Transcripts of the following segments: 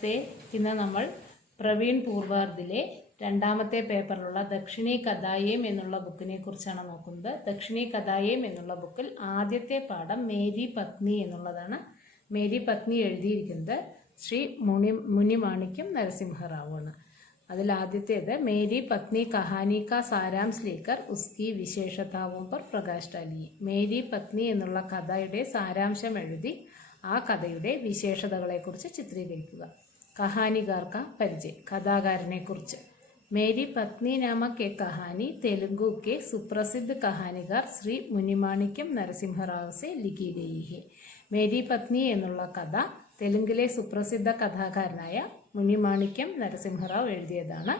ഇന്ന് നമ്മൾ പ്രവീൺ പൂർവാർദിലെ രണ്ടാമത്തെ പേപ്പറിലുള്ള ദക്ഷിണി കഥായേം എന്നുള്ള ബുക്കിനെ കുറിച്ചാണ് നോക്കുന്നത്. ദക്ഷിണി കഥായേം എന്നുള്ള ബുക്കിൽ ആദ്യത്തെ പാഠം മേരി പത്നി എന്നുള്ളതാണ്. മേരി പത്നി എഴുതിയിരിക്കുന്നത് ശ്രീ മുനിമാണിക്യം നരസിംഹറാവുമാണ്. അതിൽ ആദ്യത്തേത് മേരി പത്നി കഹാനി കാ സാരാംശ് ലേക്കർ ഉസ്കി വിശേഷതാവും പർ പ്രകാശ് ഡാലിയെ. മേരി പത്നി എന്നുള്ള കഥയുടെ സാരാംശം എഴുതി ആ കഥയുടെ വിശേഷതകളെക്കുറിച്ച് ചിത്രീകരിക്കുക. कहानीगार का परिचय. कथाकारने कुछ. मेरी पत्नी नामक एक कहानी तेलुगु के सुप्रसिद्ध कहानीगार श्री मुनिमाणिक्यम नरसिंहराव से लिखी गई है. मेरी पत्नी എന്നുള്ള കഥ തെലുങ്കിലെ സുപ്രസിദ്ധ കഥാകാരനായ മുനിമാണിക്യം നരസിംഹറാവ് എഴുതിയതാണ്.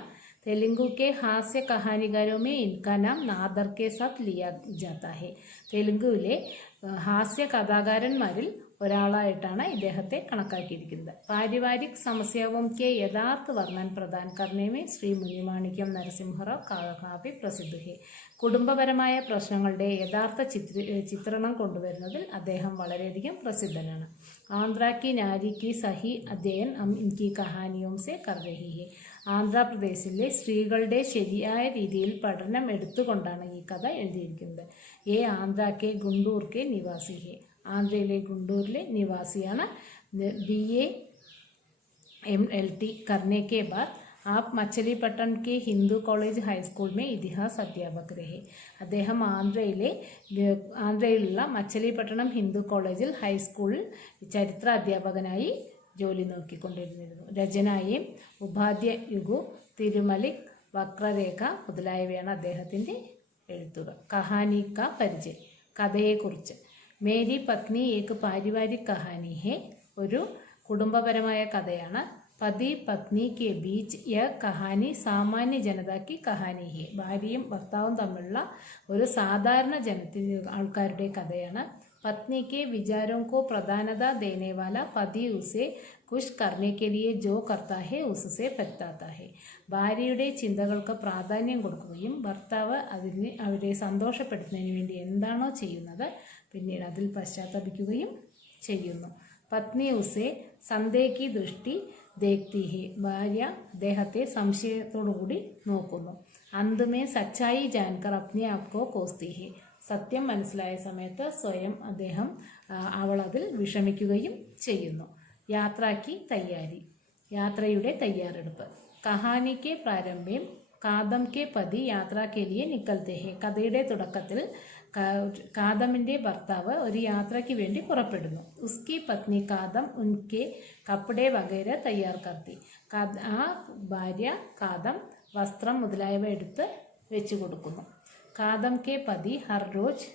तेलुगु के हास्य कहानीगारों में इनका नाम नादर के साथ लिया जाता है. തെലുങ്കുവിലെ ഹാസ്യ കഥാകാരന്മാരിൽ ഒരാളായിട്ടാണ് ഇദ്ദേഹത്തെ കണക്കാക്കിയിരിക്കുന്നത്. പാരിവാരിക് സമസ്യാവും के यथार्थ वर्णन प्रदान करने में श्री मुनिमाणिक्यम नरसिंहराव काफी प्रसिद्ध है. കുടുംബപരമായ പ്രശ്നങ്ങളുടെ യഥാർത്ഥ ചിത്രണം കൊണ്ടുവരുന്നതിൽ അദ്ദേഹം വളരെയധികം പ്രസിദ്ധനാണ്. ആന്ധ്ര की नारी की सही अध्ययन हम इनकी कहानियों से कर रही है. ആന്ധ്രാപ്രദേശിലെ സ്ത്രീകളുടെ ശരിയായ രീതിയിൽ പഠനം എടുത്തുകൊണ്ടാണ് ഈ കഥ എഴുതിയിരിക്കുന്നത്. ये आंध्र के गुंडूर के निवासी है. ആന്ധ്രയിലെ ഗുണ്ടൂരിലെ നിവാസിയാണ്. BA MLT करने के बाद आप मछलीपट्टन के हिंदू कॉलेज हाई स्कूल में इतिहास अध्यापक रहे. അദ്ദേഹം ആന്ധ്രയിലുള്ള മച്ചലിപട്ടണം ഹിന്ദു കോളേജിൽ ഹൈസ്കൂളിൽ ചരിത്ര അധ്യാപകനായി ജോലി നോക്കിക്കൊണ്ടിരുന്നിരുന്നു. രചനയും ഉപാധ്യ യുഗു, തിരുമലിക്, വക്രരേഖ മുതലായവയാണ് അദ്ദേഹത്തിൻ്റെ എഴുത്തുകൾ. കഹാനി കാ പരിചയ. കഥയെക്കുറിച്ച്. മേരി പത്നി ഏക് പാരിവാരിക് കഹാനി ഹെ. ഒരു കുടുംബപരമായ കഥയാണ്. പതി പത്നി കെ ബീച്ച് യ കഹാനി സാമാന്യ ജനതാക്കി കഹാനി ഹെ. ഭാര്യയും ഭർത്താവും തമ്മിലുള്ള ഒരു സാധാരണ ആൾക്കാരുടെ കഥയാണ്. पत्नी के विचारों को प्रधानता देने वाला पति उसे खुश करने के लिए जो करता है उससे पछताता है. ഭാര്യയുടെ ചിന്തകൾക്ക് പ്രാധാന്യം കൊടുക്കുകയും ഭർത്താവ് അവരെ സന്തോഷപ്പെടുത്തുന്നതിന് വേണ്ടി എന്താണോ ചെയ്യുന്നത് പിന്നീട് അതിൽ പശ്ചാത്തപിക്കുകയും ചെയ്യുന്നു. പത്നി ഉസെ സന്ദേഹി ദൃഷ്ടി ദേഖ്തി ഹെ. ഭാര്യ അദ്ദേഹത്തെ സംശയത്തോടുകൂടി നോക്കുന്നു. അന്തമേ സച്ചായി ജാൻകർ അപ്നെ ആപ്കോ കോസ്തി ഹെ. സത്യം മനസ്സിലായ സമയത്ത് സ്വയം അവൾ അതിൽ വിഷമിക്കുകയും ചെയ്യുന്നു. യാത്രാക്കി തയ്യാറി. യാത്രയുടെ തയ്യാറെടുപ്പ്. കഹാനിക്ക് പ്രാരംഭം കാദം കെ പതി യാത്രാ കെ ലിയെ നിക്കൽത്തെ ഹെ. കഥയുടെ തുടക്കത്തിൽ കാദമിൻ്റെ ഭർത്താവ് ഒരു യാത്രയ്ക്ക് വേണ്ടി പുറപ്പെടുന്നു. ഉസ്കി പത്നി കാദം ഉൻകെ കപ്പടെ വഗൈര തയ്യാർ കർത്തി. ആ ഭാര്യ കാദം വസ്ത്രം മുതലായവ എടുത്ത് വെച്ചു കൊടുക്കുന്നു. കാദം കെ പതി ഹർ റോജ്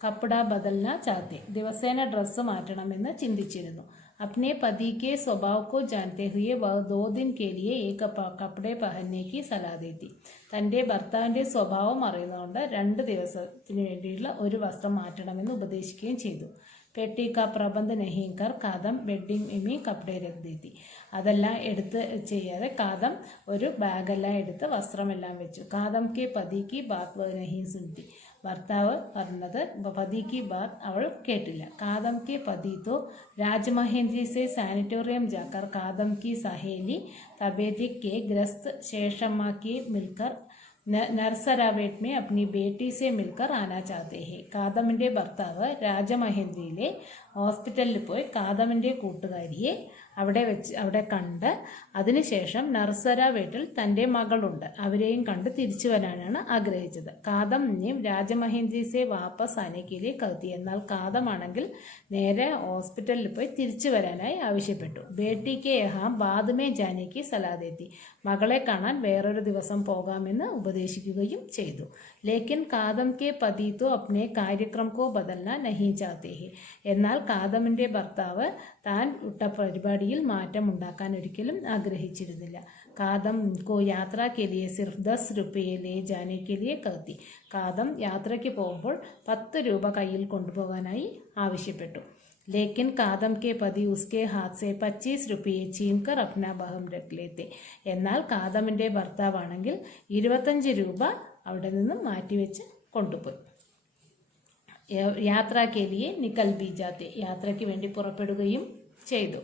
കപ്പട ബദൽന ചാഹത്തെ. ദിവസേന ഡ്രസ്സ് മാറ്റണമെന്ന് ചിന്തിച്ചിരുന്നു. अपने पति के स्वभाव को जानते हुए वह 2 दिन के लिए एक कपड़े पहनने की सलाह देती. തൻ്റെ ഭർത്താവിൻ്റെ സ്വഭാവം അറിയുന്നതുകൊണ്ട് 2 ദിവസത്തിന് വേണ്ടിയുള്ള ഒരു വസ്ത്രം മാറ്റണമെന്ന് ഉപദേശിക്കുകയും ചെയ്തു. പെട്ടി കാ പ്രബന്ധ നഹീങ്കർ കാദം ബെഡിങ് മീ കപ്പടെ രഖ് ദേത്തി. അതെല്ലാം എടുത്ത് ചെയ്യാതെ കാദം ഒരു ബാഗെല്ലാം എടുത്ത് വസ്ത്രമെല്ലാം വെച്ചു. കാദം കെ പതിക്ക് ബാത് വ നഹീ സുൻതി. ഭർത്താവ് പറഞ്ഞത് പതിക്ക് ബാത് അവൾ കേട്ടില്ല. കാദം കെ പതി തോ രാജമഹേന്ദ്രി സെ സാനിറ്റോറിയം ജാക്കർ കാദം की सहेली तबेदी के ग्रस्त शेषम्मा के मिलकर നർസരാവേട്ട് में अपनी बेटी से मिलकर आना चाहते हैं. കാദമിൻ്റെ ഭർത്താവ് രാജമഹേന്ദ്രിയിലെ ഹോസ്പിറ്റലിൽ പോയി കാദമിൻ്റെ കൂട്ടുകാരിയെ അവിടെ കണ്ട് അതിനുശേഷം നർസര വീട്ടിൽ തൻ്റെ മകളുണ്ട് അവരെയും കണ്ട് തിരിച്ചു വരാനാണ് ആഗ്രഹിച്ചത്. കാദമിനെയും രാജമഹേന്ദ്രി സെ വാപ്പസ് ആനയ്ക്കിലെ കത്തി. എന്നാൽ കാദമാണെങ്കിൽ നേരെ ഹോസ്പിറ്റലിൽ പോയി തിരിച്ചു വരാനായി ആവശ്യപ്പെട്ടു. ബേട്ടിക്ക് യഹാം ബാദ്മേ ജാനയ്ക്ക് സലാദെത്തി. മകളെ കാണാൻ വേറൊരു ദിവസം പോകാമെന്ന് ഉപദേശിക്കുകയും ചെയ്തു. ലേക്കിൻ കാദം കെ പതി തോ അപ്നെ കാര്യക്രം കോ ബദൽന നഹീ ചാഹത്തെ ഹെ. എന്നാൽ കാദമിൻ്റെ ഭർത്താവ് താൻ വിട്ട പരിപാടിയിൽ മാറ്റം ഉണ്ടാക്കാൻ ഒരിക്കലും ആഗ്രഹിച്ചിരുന്നില്ല. കാദം കോ യാത്ര കെ ലിയെ സിർഫ് 10 രൂപയെ ലേ ജാനെ കെ ലിയെ കത്തി. കാദം യാത്രയ്ക്ക് പോകുമ്പോൾ 10 രൂപ കയ്യിൽ കൊണ്ടുപോകാനായി ആവശ്യപ്പെട്ടു. लेकिन കാദം के पति उसके हाथ से 25 रुपये छीनकर अपना बहम रख लेते. എന്നാൽ കാദമിൻ്റെ ഭർത്താവാണെങ്കിൽ 25 രൂപ അവിടെ നിന്നും മാറ്റിവെച്ച് കൊണ്ടുപോയി. യാത്രാ കെ ലിയെ നിക്കൽ ബി ജാത്തെ. യാത്രയ്ക്ക് വേണ്ടി പുറപ്പെടുകയും ചെയ്തു.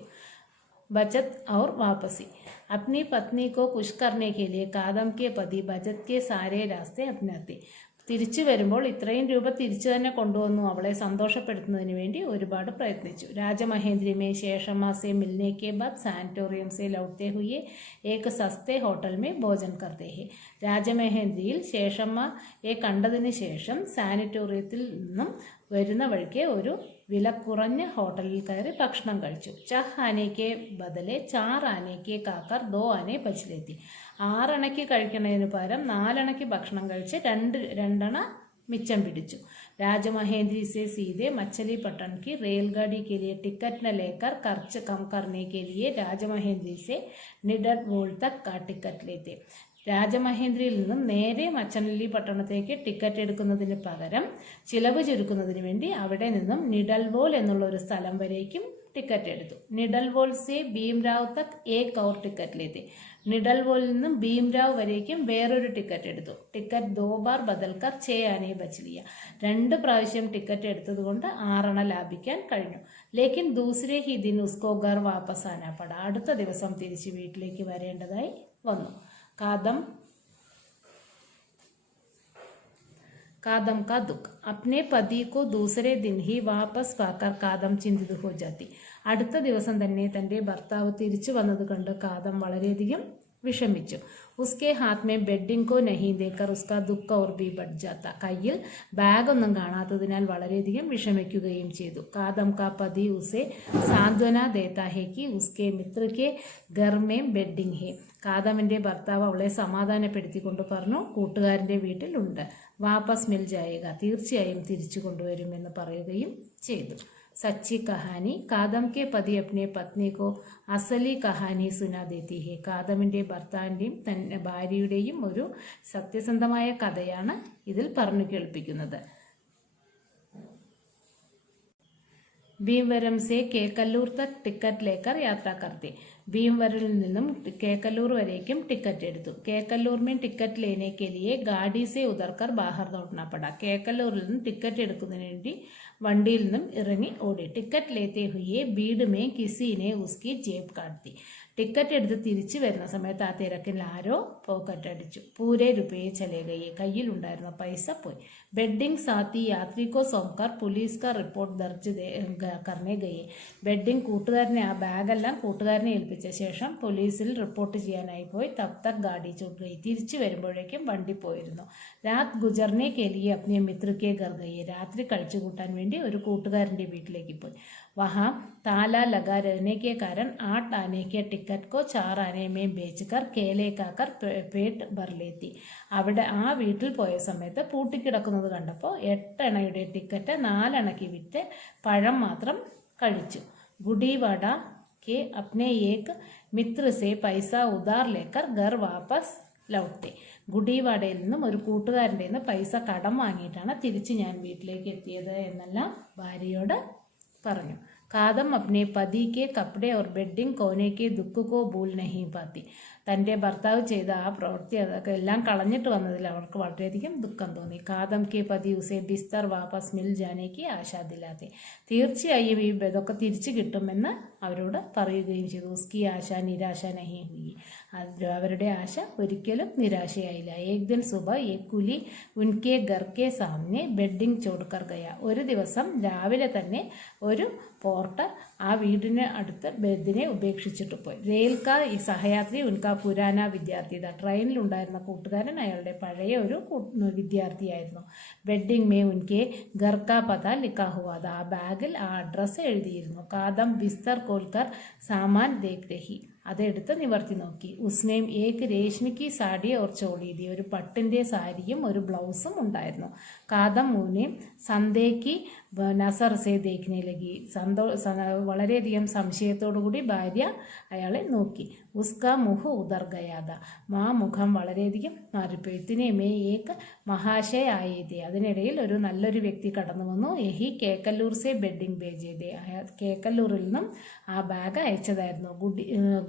बचत और वापसी। अपनी पत्नी को खुश करने के लिए कादम के पति बचत के सारे रास्ते अपनाते. തിരിച്ചു വരുമ്പോൾ ഇത്രയും രൂപ തിരിച്ചു തന്നെ കൊണ്ടുവന്നു അവളെ സന്തോഷപ്പെടുത്തുന്നതിന് വേണ്ടി ഒരുപാട് പ്രയത്നിച്ചു. രാജമഹേന്ദ്രി में शेषम्मा से मिलने के बाद സാനിറ്റോറിയം से लौटते हुए एक सस्ते होटल में भोजन करते हैं. രാജമഹേന്ദ്രിയിൽ ശേഷമ്മയെ കണ്ടതിന് ശേഷം സാനിറ്റോറിയത്തിൽ നിന്നും വരുന്ന വഴിക്ക് ഒരു വില കുറഞ്ഞ ഹോട്ടലിൽ കയറി ഭക്ഷണം കഴിച്ചു. ചഹ് ആനയ്ക്ക് ബദലെ 4 ആനയ്ക്ക് കാക്കർ 2 ആനെ ബച്ചിലെത്തി. 6 അണയ്ക്ക് കഴിക്കുന്നതിന് പകരം 4 അണയ്ക്ക് ഭക്ഷണം കഴിച്ച് 2 അണ मिचम पिടിച്ചു. राजमहेंद्री से सीधे मछलीपट्टन की रेलगाड़ी के लिए टिकट न लेकर खर्च कम करने के लिए राजमहेंद्री से निडरवोल तक का टिकट लेते. രാജമഹേന്ദ്രിയിൽ നിന്നും നേരെ മച്ചനല്ലിപട്ടണത്തേക്ക് ടിക്കറ്റ് എടുക്കുന്നതിന് പകരം ചിലവ് ചുരുക്കുന്നതിന് വേണ്ടി അവിടെ നിന്നും നിഡൽവോൾ എന്നുള്ള ഒരു സ്ഥലം വരേക്കും ടിക്കറ്റ് എടുത്തു. നിഡൽവോൾ സെ ഭീംരാവ് തക് ഏക് ഔർ ടിക്കറ്റ് ലേത്തെ. നിഡൽവോളിൽ നിന്നും ഭീംരാവ് വരേക്കും വേറൊരു ടിക്കറ്റ് എടുത്തു. ടിക്കറ്റ് 2 ബാർ ബദൽക്കർ 6 ആനെ ബച്ചിലിയ. 2 പ്രാവശ്യം ടിക്കറ്റ് എടുത്തത് കൊണ്ട് 6 അണ ലാഭിക്കാൻ കഴിഞ്ഞു. ലേക്കിൻ ദൂസരേ ഹി ദിൻ ഉസ്കോ ഘർ വാപസ് ആനാ പട. അടുത്ത ദിവസം തിരിച്ച് വീട്ടിലേക്ക് വരേണ്ടതായി വന്നു. कादम का दुख. अपने पति को दूसरे दिन ही वापस पाकर कादम चिंतित हो जाती. അടുത്ത ദിവസം തന്നെ തൻ്റെ ഭർത്താവ് തിരിച്ചു വന്നത് കണ്ട് കാദം വളരെയധികം വിഷമിച്ചു. उसके हाथ में बेडिंग को नहीं देकर उसका दुख और भी बढ़ जाता. കയ്യിൽ ബാഗൊന്നും കാണാത്തതിനാൽ വളരെയധികം വിഷമിക്കുകയും ചെയ്തു. കാദം കാ പതി ഉസെ സാന്ത്വന ദേത്താ ഹെ കി ഉസ്കെ മിത്ര കെ ഘർ മേ ബെഡിംഗ് ഹെ. കാദമിൻ്റെ ഭർത്താവ് അവളെ സമാധാനപ്പെടുത്തിക്കൊണ്ട് പറഞ്ഞു, കൂട്ടുകാരൻ്റെ വീട്ടിലുണ്ട്, വാപസ് മിൽ ജായേഗ, തീർച്ചയായും തിരിച്ചു കൊണ്ടുവരുമെന്ന് പറയുകയും ചെയ്തു. सच्ची कहानी. കാദം के पति अपने पत्नी को असली कहानी सुना देती है. കാദമിൻ്റെ ഭർത്താവിൻ്റെയും തന്നെ ഭാര്യയുടെയും ഒരു സത്യസന്ധമായ കഥയാണ് ഇതിൽ പറഞ്ഞു കേൾപ്പിക്കുന്നത്. ഭീംവരം സെ കേക്കല്ലൂർ തക് ടിക്കറ്റ് ലേക്കർ യാത്ര करते. ഭീംവരിൽ നിന്നും കേക്കല്ലൂർ വരേക്കും ടിക്കറ്റ് എടുത്തു. കേക്കല്ലൂർ में टिकट लेने के लिए गाड़ी से उतरकर बाहर दौड़ना पड़ा. കേക്കല്ലൂരിൽ നിന്നും ടിക്കറ്റ് എടുക്കുന്നതിന് വേണ്ടി വണ്ടിയിൽ നിന്നും ഇറങ്ങി ഓടി. ടിക്കറ്റ് ലേത്തെ ഹുയെ ഭീഡ് മേ കിസിനെ ഉസ്കി ജേബ് കാട്ടി. ടിക്കറ്റ് എടുത്ത് തിരിച്ചു വരുന്ന സമയത്ത് ആ തിരക്കിൽ ആരോ പോക്കറ്റ് അടിച്ചു. പൂരെ രൂപയെ ചലേ ഗയേ. കയ്യിലുണ്ടായിരുന്ന പൈസ പോയി. ബെഡിംഗ് സാത്തി യാത്രിക്കോ സോംകർ പോലീസ് കാ റിപ്പോർട്ട് ദർജ് കർണേ ഗയേ. ബെഡിംഗ് കൂട്ടുകാരനെ, ആ ബാഗെല്ലാം കൂട്ടുകാരനെ ഏൽപ്പിച്ച ശേഷം പോലീസിൽ റിപ്പോർട്ട് ചെയ്യാനായി പോയി. തബ് തക് ഗാഡി ചുട്ട് ഗയി. തിരിച്ചു വരുമ്പോഴേക്കും വണ്ടി പോയിരുന്നു. രാത് ഗുജർനെ കെ ലിയെ അപ്നെ മിത്ര കെ ഘർ ഗയേ. രാത്രി കഴിച്ചു കൂട്ടാൻ വേണ്ടി ഒരു കൂട്ടുകാരൻ്റെ വീട്ടിലേക്ക് പോയി. वहाँ ताला लगा रहने के कारण 8 आने के टिकट को 4 आने में बेचकर केले खाकर पेट भर लेती. അവിടെ ആ വീട്ടിൽ പോയ സമയത്ത് പൂട്ടിക്കിടക്കുന്നത് കണ്ടപ്പോൾ 8 അണയുടെ ടിക്കറ്റ് 4 അണയ്ക്ക് വിറ്റ് പഴം മാത്രം കഴിച്ചു. ഗുഡിവാഡ के अपने एक मित्र से पैसा उधार लेकर घर वापस ലൗട്ടെ. ഗുഡിവാഡയിൽ നിന്നും ഒരു കൂട്ടുകാരൻ്റെ നിന്ന് പൈസ കടം വാങ്ങിയിട്ടാണ് തിരിച്ച് ഞാൻ വീട്ടിലേക്ക് എത്തിയത് എന്നെല്ലാം ഭാര്യയോട് പറഞ്ഞു. കാദം അപ്നെ പതി കെ കപ്പടെ ഓർ ബെഡിംഗ് കോനെ കെ ദുഃഖ കോ ഭൂൽ നഹീ പാത്തി. തൻ്റെ ഭർത്താവ് ചെയ്ത ആ പ്രവൃത്തി അതൊക്കെ എല്ലാം കളഞ്ഞിട്ട് വന്നതിൽ അവർക്ക് വളരെയധികം ദുഃഖം തോന്നി. കാദം കെ പതി ഉസെ ബിസ്തർ വാപസ് മിൽ ജാനേക്ക് ആശാദില്ലാതെ. തീർച്ചയായും ഈ ഇതൊക്കെ തിരിച്ചു കിട്ടുമെന്ന് അവരോട് പറയുകയും ചെയ്തു. ഉസ്കി ആശ നിരാശ നഹീ ഹുയി. അവരുടെ ആശ ഒരിക്കലും നിരാശയായില്ല. ഏക് ദിൻ സുബ ഏക് കുലി ഉൻകെ ഘർ കെ സാമനെ ബെഡിംഗ് ചോട്കർ ഗയ. ഒരു ദിവസം രാവിലെ തന്നെ ഒരു പോർട്ടർ ആ വീടിന് അടുത്ത് ബെഡിനെ ഉപേക്ഷിച്ചിട്ട് പോയി. റെയിൽക്കാ ഈ സഹയാത്രി ഉൻകാ പുരാന വിദ്യാർത്ഥിത. ട്രെയിനിലുണ്ടായിരുന്ന കൂട്ടുകാരൻ അയാളുടെ പഴയ ഒരു വിദ്യാർത്ഥിയായിരുന്നു. ബെഡിംഗ് മേ ഉൻകെ ഘർ കാ പത ലിഖാ ഹുവാ था. ആ ബാഗിൽ ആ അഡ്രസ്സ് എഴുതിയിരുന്നു. കാദം ബിസ്തർ കോൽക്കർ സാമാൻ ദേഖ് രഹി. അതെടുത്ത് നിവർത്തി നോക്കി. ഉസ്മേം ഏക് രേഷ്മിക്ക് സാഡി ഓർ ചോളി. ഒരു പട്ടിൻ്റെ സാരിയും ഒരു ബ്ലൗസും ഉണ്ടായിരുന്നു. കാദം മൂനെ സന്ദേഹി നസർ സെ ദേഖ്നെ ലഗി. വളരെയധികം സംശയത്തോടു കൂടി ഭാര്യ അയാളെ നോക്കി. ഉസ്കാ മുഹ് ഉദർ ഗയാദ. മുഖം വളരെയധികം മാറിപ്പോയി. ഇതിനെ മേ ഏക് മഹാശയ ആയേതേ. അതിനിടയിൽ ഒരു നല്ലൊരു വ്യക്തി കടന്നു വന്നു. യഹി കേക്കല്ലൂർ സെ ബെഡിംഗ് ഭേജേതേ. കേക്കല്ലൂരിൽ നിന്നും ആ ബാഗ് അയച്ചതായിരുന്നു.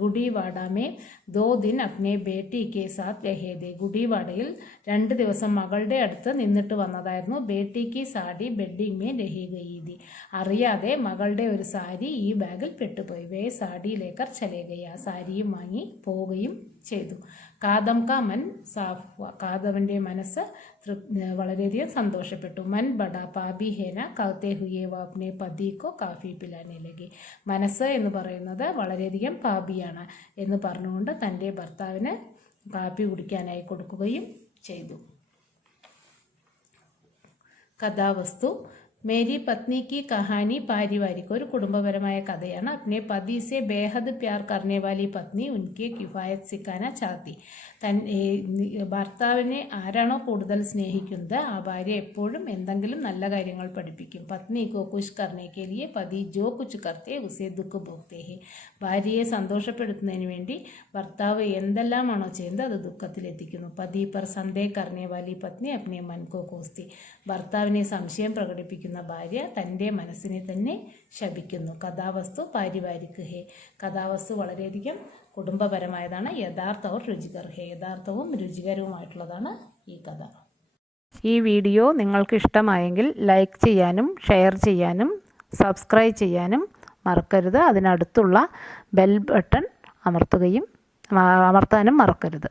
गुड़ीवाड़ा में 2 दिन अपने बेटी के साथ रहे थे. ഗുഡിവാഡയിൽ 2 ദിവസം മകളുടെ അടുത്ത് നിന്നിട്ട് വന്നതായിരുന്നു. ബേട്ടിക്ക് സാഡി ബെഡിങ് മേ രഹി ഗയി थी. അറിയാതെ മകളുടെ ഒരു സാരി ഈ ബാഗിൽ പെട്ടുപോയി. വേ സാഡി ലേക്കർ ചലേ ഗയി. ആ സാരിയും വാങ്ങി പോവുകയും ചെയ്തു. കാദം കാ മൻ സാഫ് ഹുവ. കാദവൻ്റെ മനസ്സ് വളരെയധികം സന്തോഷപ്പെട്ടു. മൻ ബഡാ പാബി ഹേന കഹത്തെ ഹുയെ വ അപ്നെ പതിക്കോ കാഫി പിലാനെ ലഗി. മനസ്സ് എന്ന് പറയുന്നത് വളരെയധികം പാപിയാണ് എന്ന് പറഞ്ഞുകൊണ്ട് തൻ്റെ ഭർത്താവിന് കാപ്പി കുടിക്കാനായി കൊടുക്കുകയും ചെയ്തു. കഥാവസ്തു മേരി പത്നി കി കഹാനി പാരിവാരിക്. ഒരു കുടുംബപരമായ കഥയാണ്. അപ്നെ പതി സെ ബേഹദ് പ്യാർ കർനെ വാലി പത്നി ഉൻകെ കിഫായത്ത് സിക്കാന ചാത്തി. ഭർത്താവിനെ ആരാണോ കൂടുതൽ സ്നേഹിക്കുന്നത് ആ ഭാര്യ എപ്പോഴും എന്തെങ്കിലും നല്ല കാര്യങ്ങൾ പഠിപ്പിക്കും. പത്നി കോ കുഷ് കർനെ കെ ലിയെ പതി ജോ കുച്ച് കർത്തെ ഉസേ ദുഃഖ് ഭോഗ്തേ ഹെ. ഭാര്യയെ സന്തോഷപ്പെടുത്തുന്നതിന് വേണ്ടി ഭർത്താവ് എന്തെല്ലാമാണോ ചെയ്യുന്നത് അത് ദുഃഖത്തിലെത്തിക്കുന്നു. പതി പർ സന്ദേഹ് കർനെ വാലി പത്നി അപ്നെ മൻ കോ കോസ്തി. ഭർത്താവിനെ സംശയം പ്രകടിപ്പിക്കുന്ന ഭാര്യ തൻ്റെ മനസ്സിനെ തന്നെ ശപിക്കുന്നു. കഥാവസ്തു പാരിവാരിക് ഹേ. കഥാവസ്തു വളരെയധികം കുടുംബപരമായതാണ്. യഥാർത്ഥ ഓർ രുചികർ ഹേ. യഥാർത്ഥവും രുചികരവുമായിട്ടുള്ളതാണ് ഈ കഥ. ഈ വീഡിയോ നിങ്ങൾക്ക് ഇഷ്ടമായെങ്കിൽ ലൈക്ക് ചെയ്യാനും ഷെയർ ചെയ്യാനും സബ്സ്ക്രൈബ് ചെയ്യാനും മറക്കരുത്. അതിനടുത്തുള്ള ബെൽ ബട്ടൺ അമർത്താനും മറക്കരുത്.